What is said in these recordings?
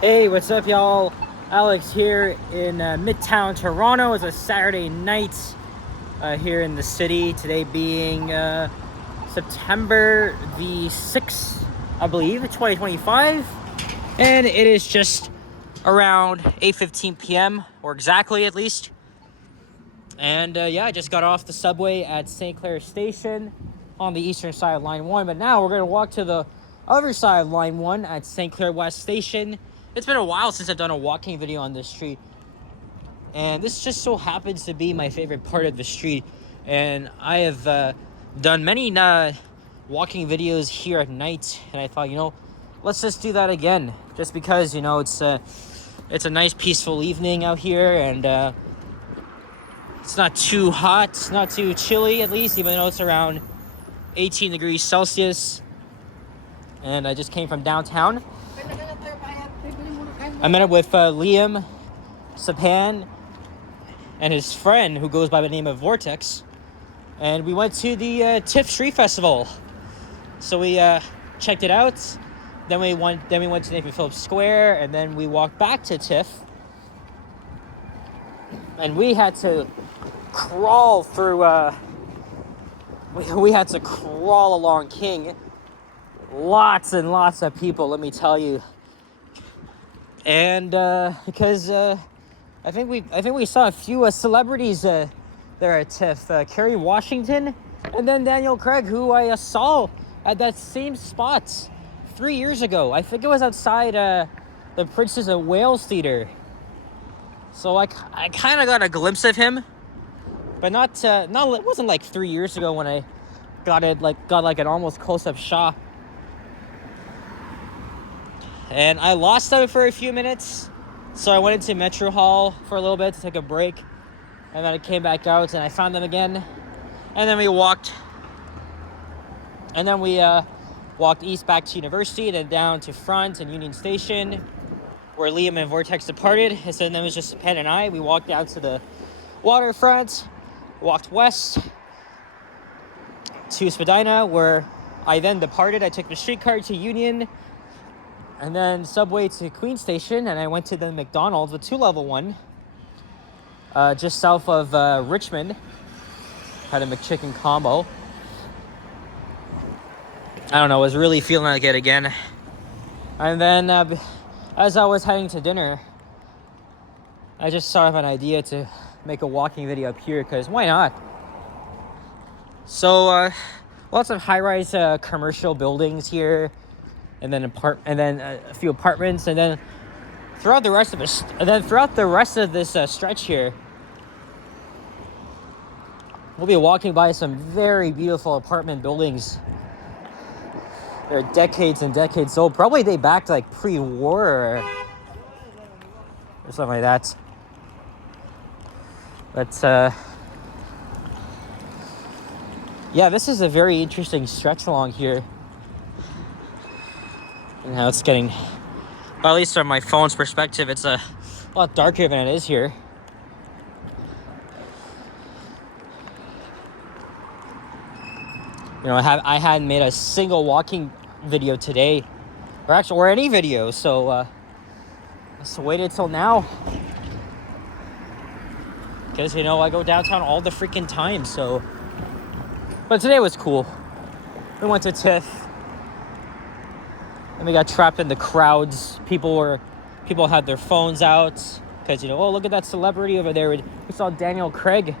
Hey, what's up, y'all? Alex here in Midtown, Toronto. It's a Saturday night here in the city. Today being September the 6th, I believe, 2025. And it is just around 8:15 p.m., or exactly at least. And yeah, I just got off the subway at St. Clair Station on the eastern side of Line 1. But now we're going to walk to the other side of Line 1 at St. Clair West Station. It's been a while since I've done a walking video on this street. And this just so happens to be my favorite part of the street. And I have done many walking videos here at night. And I thought, let's just do that again. Just because, it's a nice peaceful evening out here. And it's not too hot, it's not too chilly at least, even though it's around 18 degrees Celsius. And I just came from downtown. I met up with Liam, Sapan, and his friend who goes by the name of Vortex. And we went to the TIFF Street Festival. So we checked it out. Then we went to Nathan Phillips Square, and then we walked back to TIFF. And we had to crawl through, we had to crawl along King. Lots and lots of people, let me tell you. And because I think we saw a few celebrities there at TIFF. Kerry Washington and then Daniel Craig, who I saw at that same spot 3 years ago. I think it was outside the Princess of Wales Theater. So I kind of got a glimpse of him, but not it wasn't like 3 years ago when I got an almost close-up shot. And I lost them for a few minutes, so I went into Metro Hall for a little bit to take a break, and then I came back out and I found them again, and then we walked east back to University, then down to Front and Union Station, where Liam and Vortex departed. And so then it was just Penn and I. We walked down to the waterfront, walked west to Spadina, where I then departed. I took the streetcar to Union, and then subway to Queen Station, and I went to the McDonald's, a 2-level one, just south of Richmond. Had a McChicken combo. I don't know, I was really feeling like it again. And then as I was heading to dinner, I just sort of an idea to make a walking video up here, because why not? So lots of high-rise commercial buildings here, and then a few apartments, and then throughout the rest of this stretch here, we'll be walking by some very beautiful apartment buildings. They're decades and decades old. Probably date back to like pre-war or something like that. But yeah, this is a very interesting stretch along here. And how it's getting, well, at least from my phone's perspective, it's a lot darker than it is here. I hadn't made a single walking video today, or any video, so just waited till now, because I go downtown all the freaking time. So, but today was cool. We went to TIFF, and we got trapped in the crowds. People had their phones out because oh, look at that celebrity over there. We saw Daniel Craig.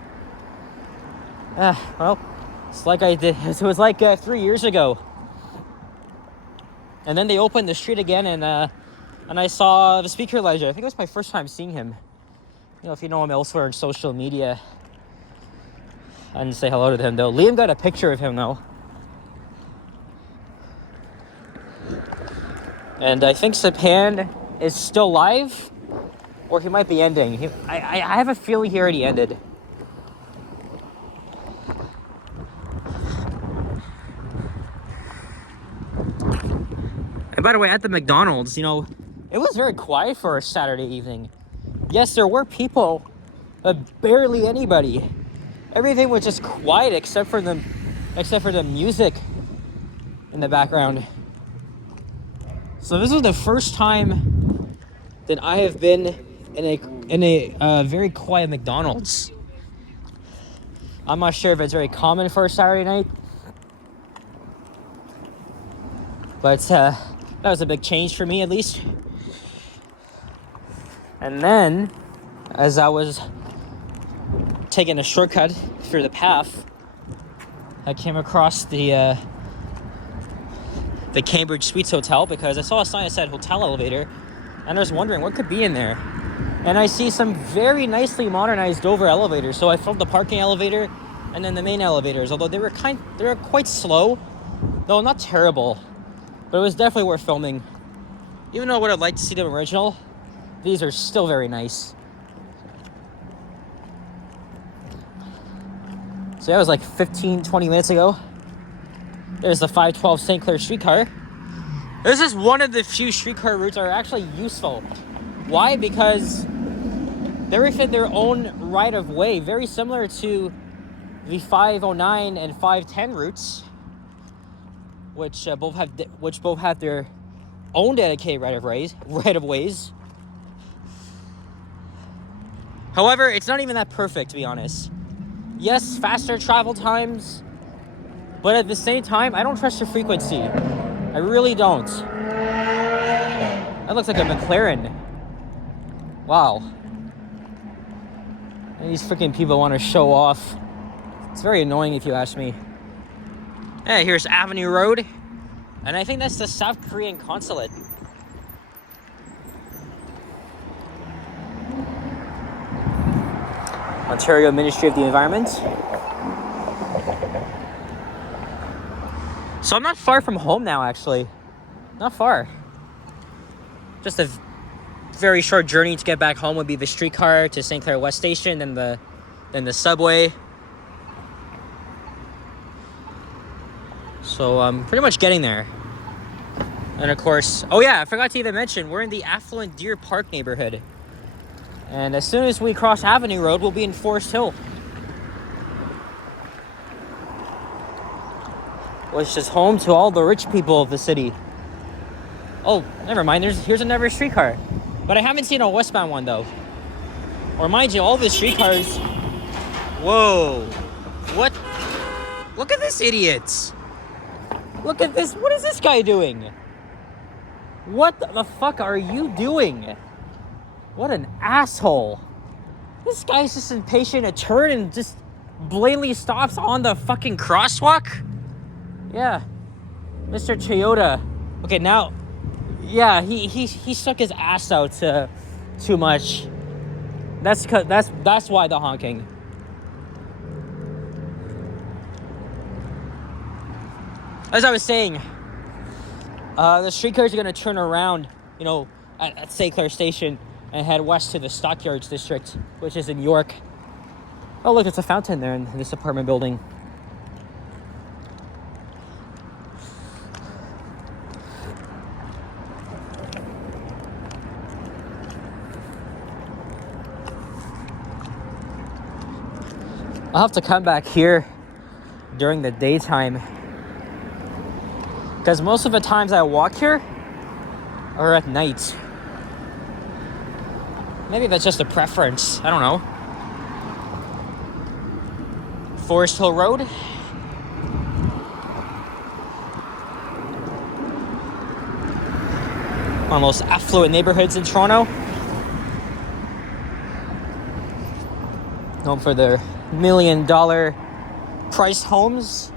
Well, it's like I did. It was like 3 years ago. And then they opened the street again, and I saw the speaker ledger. I think it was my first time seeing him. If you know him elsewhere on social media. I didn't say hello to him, though. Liam got a picture of him, though. And I think Sapan is still live, or he might be ending. I have a feeling he already ended. And by the way, at the McDonald's, it was very quiet for a Saturday evening. Yes, there were people, but barely anybody. Everything was just quiet except for the music in the background. So this was the first time than I have been in a very quiet McDonald's. I'm not sure if it's very common for a Saturday night, but that was a big change for me, at least. And then, as I was taking a shortcut through the path, I came across the Cambridge Suites Hotel, because I saw a sign that said hotel elevator, and I was wondering what could be in there. And I see some very nicely modernized Dover elevators. So I filmed the parking elevator and then the main elevators, although they were quite slow, though not terrible, but it was definitely worth filming. Even though I would have liked to see them original, these are still very nice. So that was like 15-20 minutes ago. There's the 512 St. Clair streetcar. This is one of the few streetcar routes that are actually useful. Why? Because they're within their own right of way, very similar to the 509 and 510 routes, which both have their own dedicated right of ways. However, it's not even that perfect, to be honest. Yes, faster travel times, but at the same time, I don't trust the frequency. I really don't. That looks like a McLaren. Wow. And these freaking people want to show off. It's very annoying if you ask me. Hey, here's Avenue Road. And I think that's the South Korean consulate. Ontario Ministry of the Environment. So I'm not far from home now, actually. Not far. Just a very short journey to get back home would be the streetcar to St. Clair West Station, then the subway. So I'm pretty much getting there. And of course, oh yeah, I forgot to even mention, we're in the affluent Deer Park neighborhood. And as soon as we cross Avenue Road, we'll be in Forest Hill, which is home to all the rich people of the city. Oh, never mind, here's another streetcar. But I haven't seen a westbound one, though. Or mind you, all the streetcars... Whoa. What? Look at this idiot. Look at this. What is this guy doing? What the fuck are you doing? What an asshole. This guy's just impatient to turn and just blatantly stops on the fucking crosswalk. Yeah. Mr. Toyota. Okay, now... Yeah, he stuck his ass out too much. That's why the honking. As I was saying, the streetcars are gonna turn around, at St. Clair Station and head west to the Stockyards district, which is in York. Oh look, it's a fountain there in this apartment building. I'll have to come back here during the daytime, because most of the times I walk here are at night. Maybe that's just a preference. I don't know. Forest Hill Road. One of the most affluent neighborhoods in Toronto. Known for their $1 million priced homes.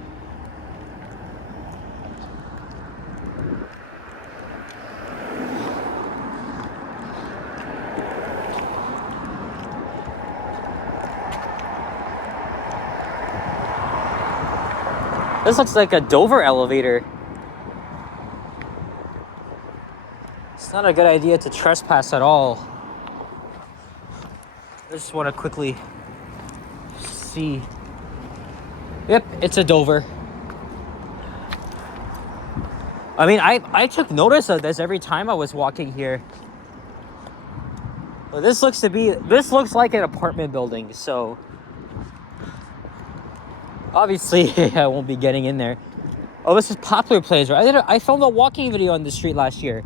This looks like a Dover elevator. It's not a good idea to trespass at all. I just want to quickly see. Yep, it's a Dover. I mean, I took notice of this every time I was walking here. Well, this looks like an apartment building, so obviously I won't be getting in there. Oh, this is Poplar Place, right? I filmed a walking video on the street last year.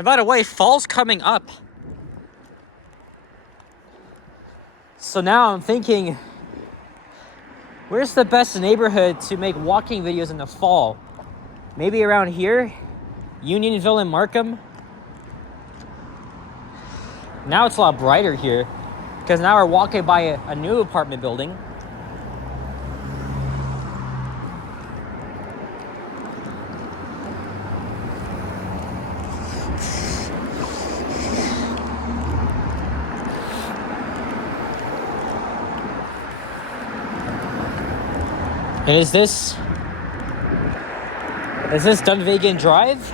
And by the way, fall's coming up. So now I'm thinking, where's the best neighborhood to make walking videos in the fall? Maybe around here? Unionville and Markham? Now it's a lot brighter here, because now we're walking by a new apartment building. And is this Dunvegan Drive?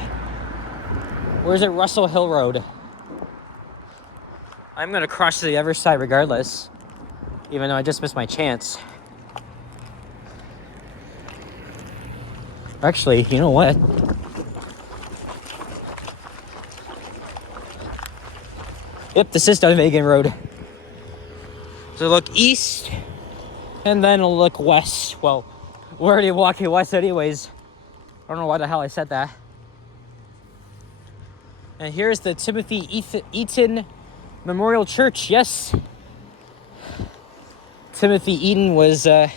Or is it Russell Hill Road? I'm gonna cross to the other side regardless, even though I just missed my chance. Actually, you know what? Yep, this is Dunvegan Road. So look east, and then it'll look west. Well, we're already walking west anyways. I don't know why the hell I said that. And here's the Timothy Eaton Memorial Church. Yes, Timothy Eaton was the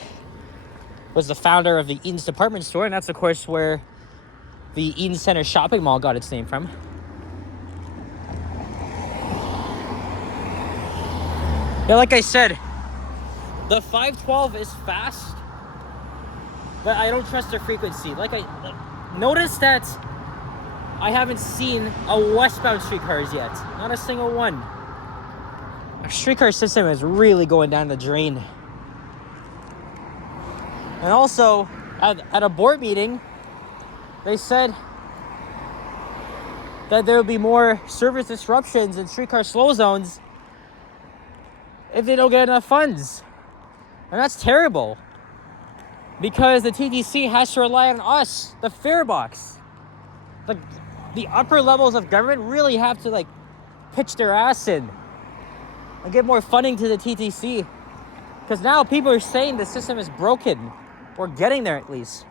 founder of the Eaton's department store, and that's of course where the Eaton Center shopping mall got its name from. Yeah, like I said, the 512 is fast, but I don't trust their frequency. Notice that I haven't seen a westbound streetcars yet. Not a single one. Our streetcar system is really going down the drain. And also, at a board meeting, they said that there would be more service disruptions and streetcar slow zones if they don't get enough funds. And that's terrible, because the TTC has to rely on us, the fare box. The upper levels of government really have to pitch their ass in and give more funding to the TTC, because now people are saying the system is broken, or getting there at least.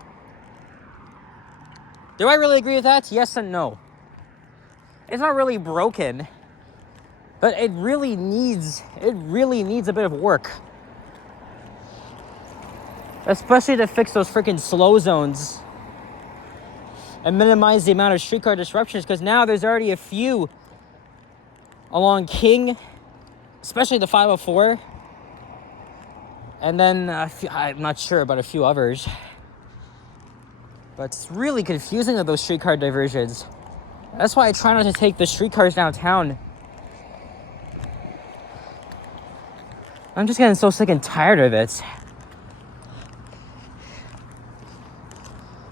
Do I really agree with that? Yes and no. It's not really broken, but it really needs a bit of work. Especially to fix those freaking slow zones and minimize the amount of streetcar disruptions, because now there's already a few along King, especially the 504, and then I'm not sure about a few others. But it's really confusing with those streetcar diversions. That's why I try not to take the streetcars downtown. I'm just getting so sick and tired of it.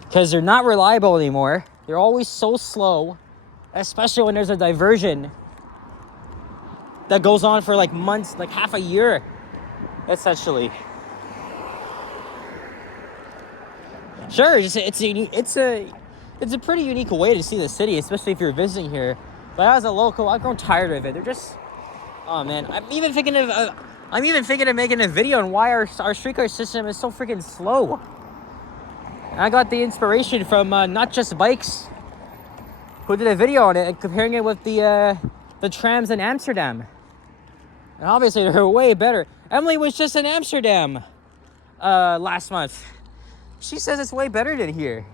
Because they're not reliable anymore. They're always so slow, especially when there's a diversion that goes on for months, half a year, essentially. Sure, it's a pretty unique way to see the city, especially if you're visiting here. But as a local, I've grown tired of it. They're just, oh man, I'm even thinking of making a video on why our streetcar system is so freaking slow. I got the inspiration from Not Just Bikes, who did a video on it and comparing it with the trams in Amsterdam. And obviously they're way better. Emily was just in Amsterdam last month. She says it's way better than here.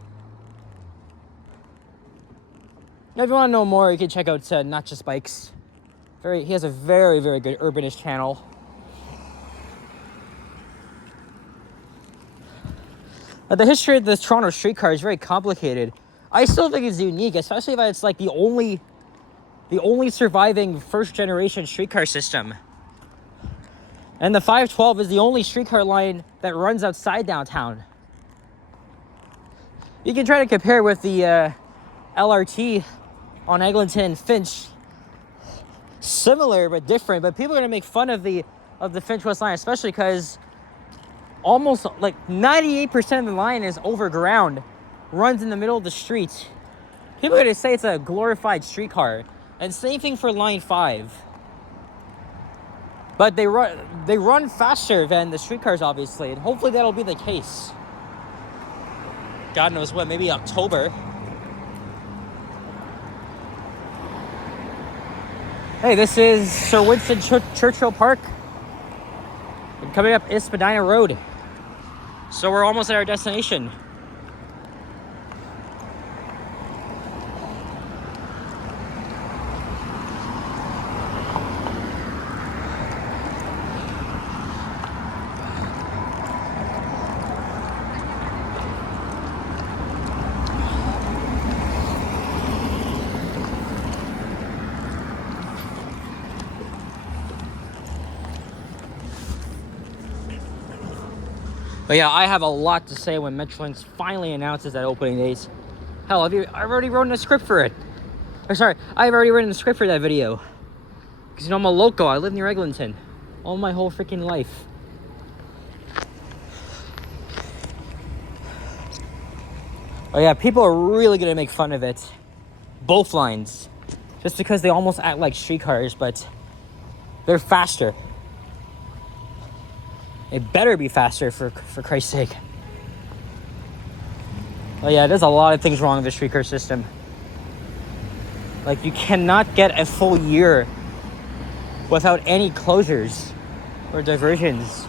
Now, if you want to know more, you can check out Not Just Bikes. He has a very, very good urbanist channel. The history of the Toronto streetcar is very complicated. I still think it's unique, especially if it's the only surviving first generation streetcar system. And the 512 is the only streetcar line that runs outside downtown. You can try to compare with the LRT on Eglinton and Finch. Similar but different, but people are going to make fun of the Finch West line, especially because almost 98% of the line is overground, runs in the middle of the street. People are going to say it's a glorified streetcar. And same thing for line 5. But they run faster than the streetcars, obviously, and hopefully that'll be the case. God knows what, maybe October. Hey, this is Sir Winston Churchill Park. And coming up is Spadina Road. So we're almost at our destination. But yeah, I have a lot to say when Metrolinx finally announces that opening days. Hell, I've already written a script for it. Or sorry, I've already written a script for that video. Because, you know, I'm a local. I live near Eglinton. All my whole freaking life. Oh yeah, people are really gonna make fun of it. Both lines. Just because they almost act like streetcars, but they're faster. It better be faster, for Christ's sake. Oh yeah, there's a lot of things wrong with the streetcar system. Like, you cannot get a full year without any closures or diversions.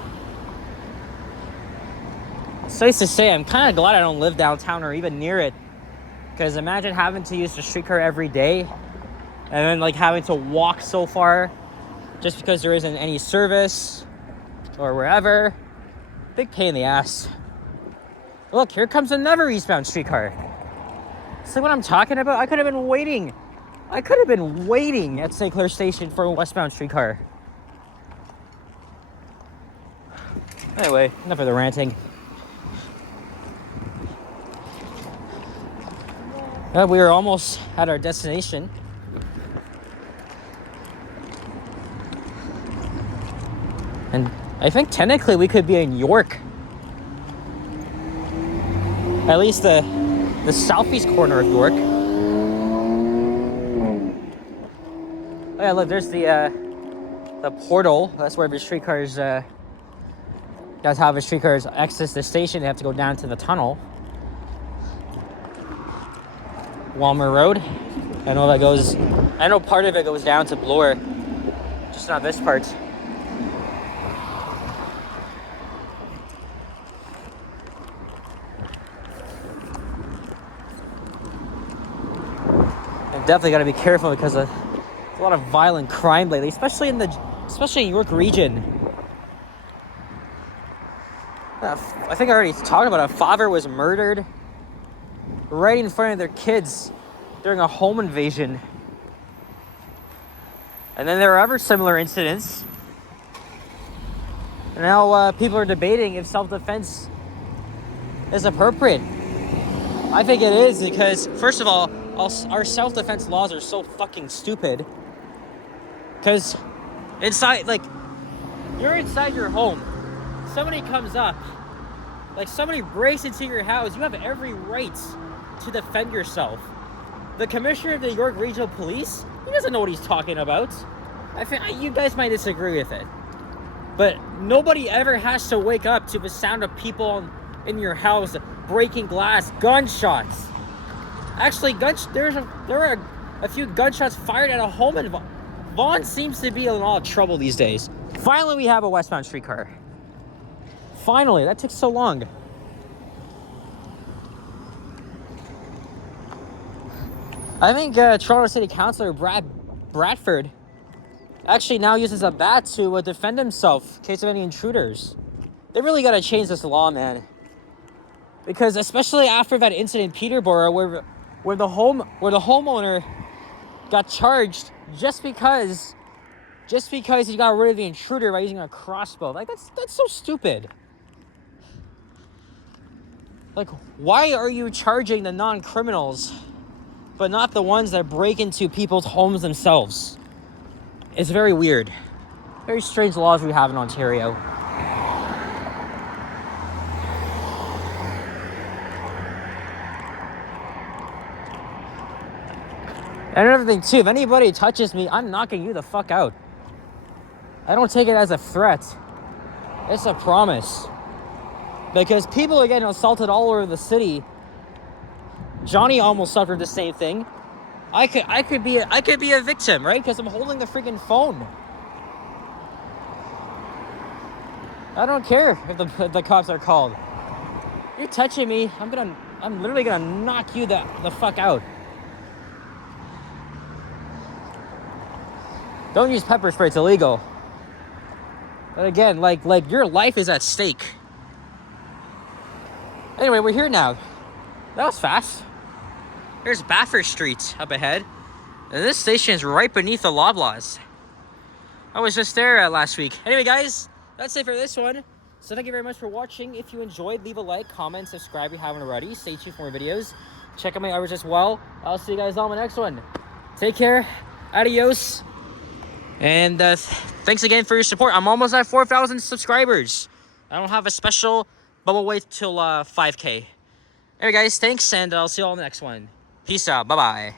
Safe to say, I'm kind of glad I don't live downtown or even near it. Because imagine having to use the streetcar every day and then like having to walk so far just because there isn't any service or wherever. Big pain in the ass. Look, here comes another eastbound streetcar. See what I'm talking about? I could have been waiting at St. Clair Station for a westbound streetcar. Anyway, enough of the ranting. We are almost at our destination. And I think technically we could be in York. At least the southeast corner of York. Oh yeah, look, there's the portal. That's where the streetcars, that's how the streetcars exit the station. They have to go down to the tunnel. Walmer Road. I know part of it goes down to Bloor. Just not this part. And definitely got to be careful because there's a lot of violent crime lately, especially in York region. I think I already talked about it. A father was murdered right in front of their kids during a home invasion. And then there were other similar incidents. And now people are debating if self-defense is appropriate. I think it is because, first of all, our self-defense laws are so fucking stupid. Because you're inside your home. Somebody comes up. Like, somebody breaks into your house. You have every right to defend yourself. The commissioner of the York Regional Police, he doesn't know what he's talking about. I think you guys might disagree with it, but nobody ever has to wake up to the sound of people in your house breaking glass, gunshots. Actually, there are a few gunshots fired at a home in Vaughan seems to be in a lot of trouble these days. Finally, we have a westbound streetcar. Finally, that took so long. I think Toronto City Councillor Brad Bradford actually now uses a bat to defend himself in case of any intruders. They really got to change this law, man. Because especially after that incident in Peterborough where the homeowner got charged just because he got rid of the intruder by using a crossbow. Like, that's so stupid. Like, why are you charging the non-criminals but not the ones that break into people's homes themselves? It's very weird. Very strange laws we have in Ontario. And another thing too, if anybody touches me, I'm knocking you the fuck out. I don't take it as a threat. It's a promise. Because people are getting assaulted all over the city. Johnny almost suffered the same thing. I could be a victim, right? Because I'm holding the freaking phone. I don't care if the cops are called. You're touching me, I'm literally gonna knock you the fuck out. Don't use pepper spray, it's illegal. But again, like your life is at stake. Anyway, we're here now. That was fast. There's Bathurst Street up ahead. And this station is right beneath the Loblaws. I was just there last week. Anyway, guys, that's it for this one. So thank you very much for watching. If you enjoyed, leave a like, comment, subscribe if you haven't already. Stay tuned for more videos. Check out my hours as well. I'll see you guys on my next one. Take care. Adios. And thanks again for your support. I'm almost at 4,000 subscribers. I don't have a special, but we'll wait till 5K. Anyway, guys, thanks, and I'll see you all in the next one. Peace out. Bye-bye.